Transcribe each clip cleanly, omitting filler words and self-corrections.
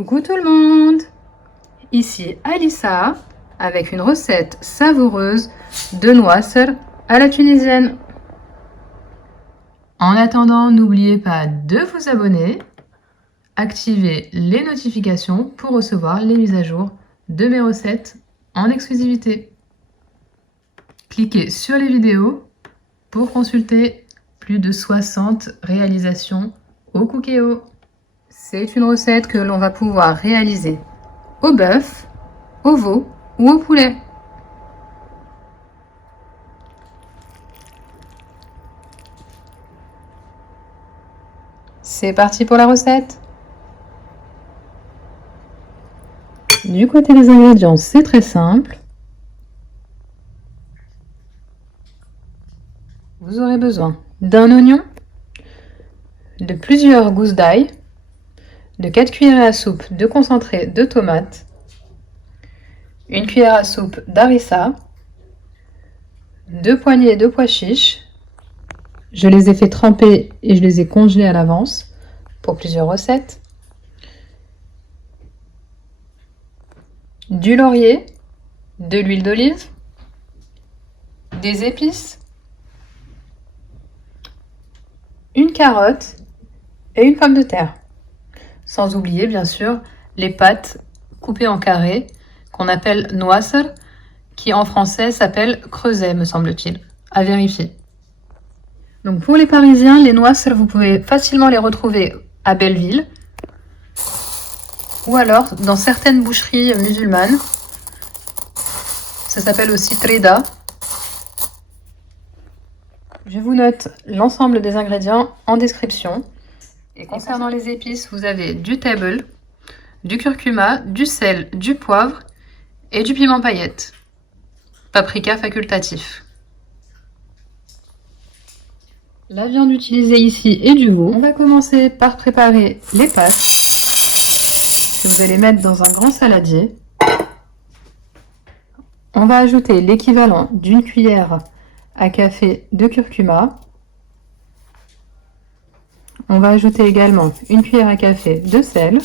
Coucou tout le monde! Ici Alissa avec une recette savoureuse de noisser à la tunisienne. En attendant, n'oubliez pas de vous abonner, activer les notifications pour recevoir les mises à jour de mes recettes en exclusivité. Cliquez sur les vidéos pour consulter plus de 60 réalisations au Cookéo. C'est une recette que l'on va pouvoir réaliser au bœuf, au veau ou au poulet. C'est parti pour la recette. Du côté des ingrédients, c'est très simple. Vous aurez besoin d'un oignon, de plusieurs gousses d'ail, de 4 cuillères à soupe de concentré de tomate, une cuillère à soupe d'harissa, 2 poignées de pois chiches. Je les ai fait tremper et je les ai congelés à l'avance pour plusieurs recettes. Du laurier, de l'huile d'olive, des épices, une carotte et une pomme de terre. Sans oublier bien sûr les pâtes coupées en carrés qu'on appelle noisser, qui en français s'appelle creuset me semble-t-il, à vérifier. Donc pour les Parisiens, les noisser, vous pouvez facilement les retrouver à Belleville ou alors dans certaines boucheries musulmanes. Ça s'appelle aussi treda. Je vous note l'ensemble des ingrédients en description. Et concernant les épices, vous avez du table, du curcuma, du sel, du poivre et du piment paillette. Paprika facultatif. La viande utilisée ici est du veau. On va commencer par préparer les pâtes que vous allez mettre dans un grand saladier. On va ajouter l'équivalent d'une cuillère à café de curcuma. On va ajouter également une cuillère à café de sel,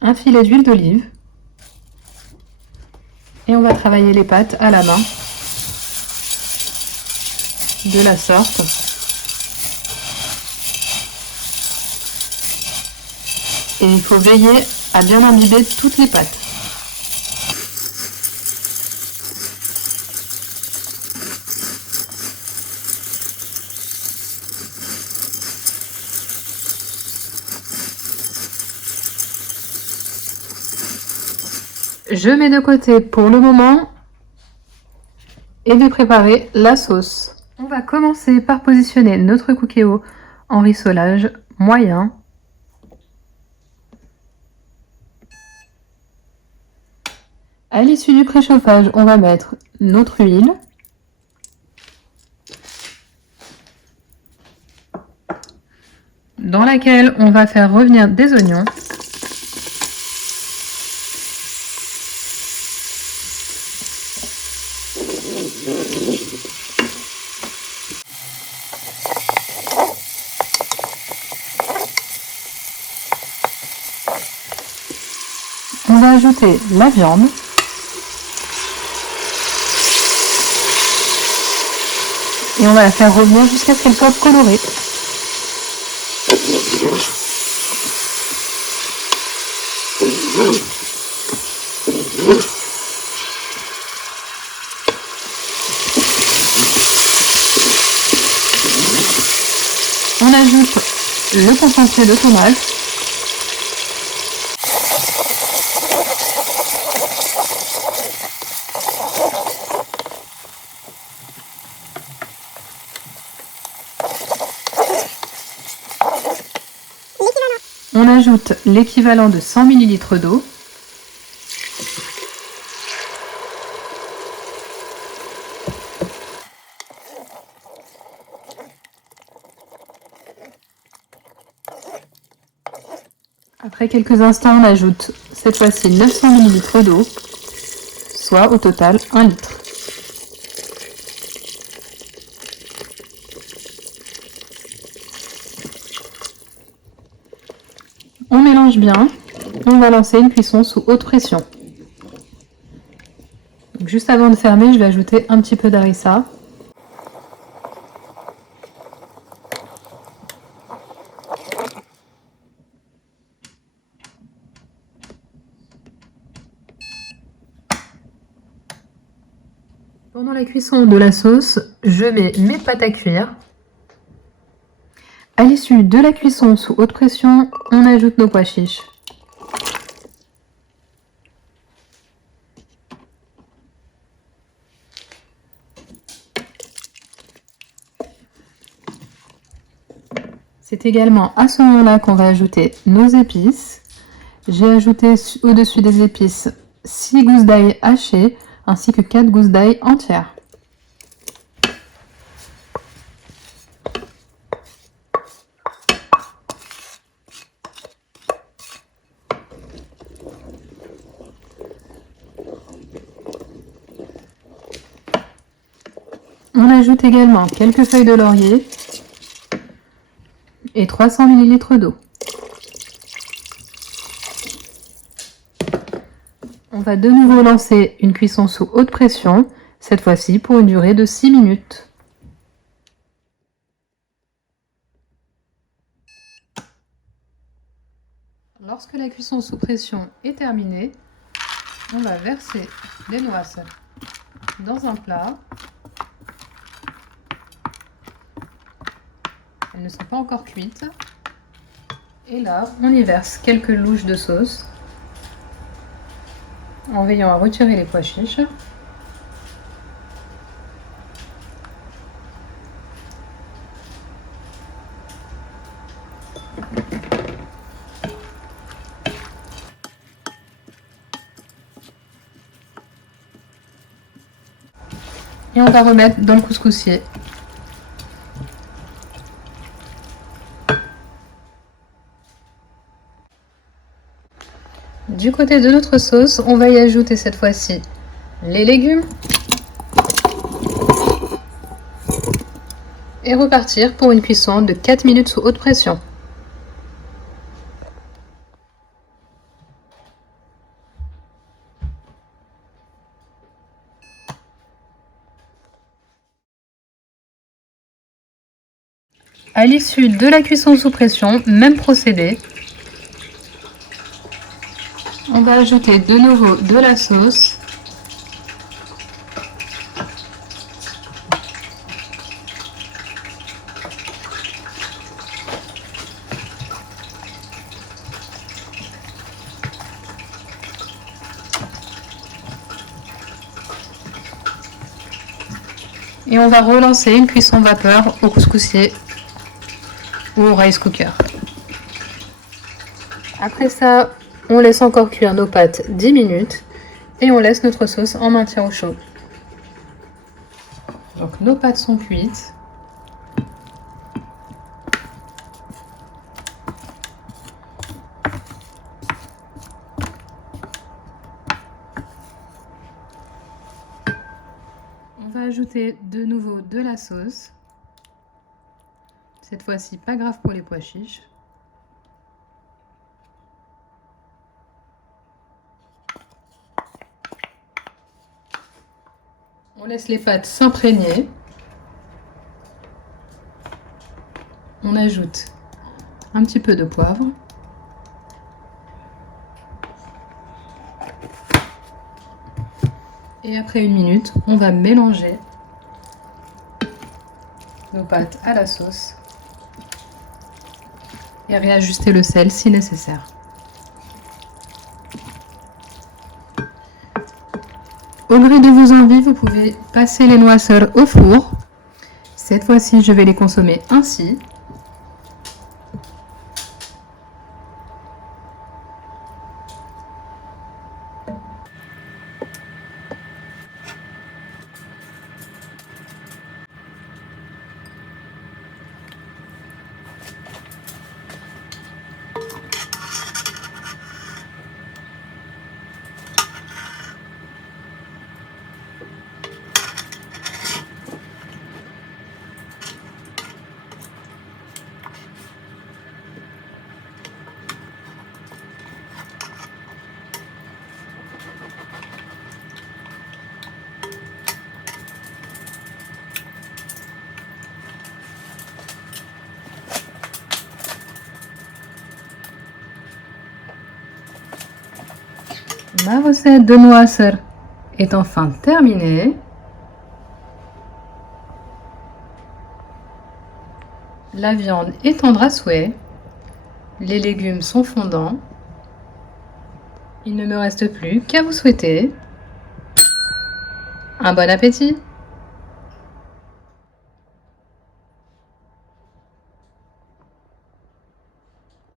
un filet d'huile d'olive et on va travailler les pâtes à la main de la sorte. Et il faut veiller à bien imbiber toutes les pâtes. Je mets de côté pour le moment et de préparer la sauce. On va commencer par positionner notre Cookéo en rissolage moyen. À l'issue du préchauffage, on va mettre notre huile. Dans laquelle on va faire revenir des oignons. On va ajouter la viande. Et on va la faire revenir jusqu'à ce qu'elle soit colorée. On ajoute le concentré de tomate. On ajoute l'équivalent de 100 ml d'eau. Après quelques instants, on ajoute cette fois-ci 900 ml d'eau, soit au total 1 litre. On mélange bien On va lancer une cuisson sous haute pression. Donc, juste avant de fermer, je vais ajouter un petit peu d'harissa. Pendant la cuisson de la sauce, je mets mes pâtes à cuire. À l'issue de la cuisson sous haute pression, on ajoute nos pois chiches. C'est également à ce moment-là qu'on va ajouter nos épices. J'ai ajouté au-dessus des épices 6 gousses d'ail hachées ainsi que 4 gousses d'ail entières. On ajoute également quelques feuilles de laurier et 300 ml d'eau. On va de nouveau lancer une cuisson sous haute pression, cette fois-ci pour une durée de 6 minutes. Lorsque la cuisson sous pression est terminée, on va verser les noix dans un plat. Elles ne sont pas encore cuites. Et là, on y verse quelques louches de sauce en veillant à retirer les pois chiches. Et on va remettre dans le couscoussier. Du côté de notre sauce, on va y ajouter cette fois-ci les légumes et repartir pour une cuisson de 4 minutes sous haute pression. À l'issue de la cuisson sous pression, même procédé. On va ajouter de nouveau de la sauce. Et on va relancer une cuisson vapeur au couscoussier ou au rice cooker. Après ça, on laisse encore cuire nos pâtes 10 minutes et on laisse notre sauce en maintien au chaud. Donc nos pâtes sont cuites. On va ajouter de nouveau de la sauce. Cette fois-ci, pas grave pour les pois chiches. On laisse les pâtes s'imprégner. On ajoute un petit peu de poivre. Et après une minute, on va mélanger nos pâtes à la sauce et réajuster le sel si nécessaire. Au gré de vos envies, vous pouvez passer les noix seules au four. Cette fois-ci, je vais les consommer ainsi. Ma recette de noiseur est enfin terminée. La viande est tendre à souhait. Les légumes sont fondants. Il ne me reste plus qu'à vous souhaiter un bon appétit!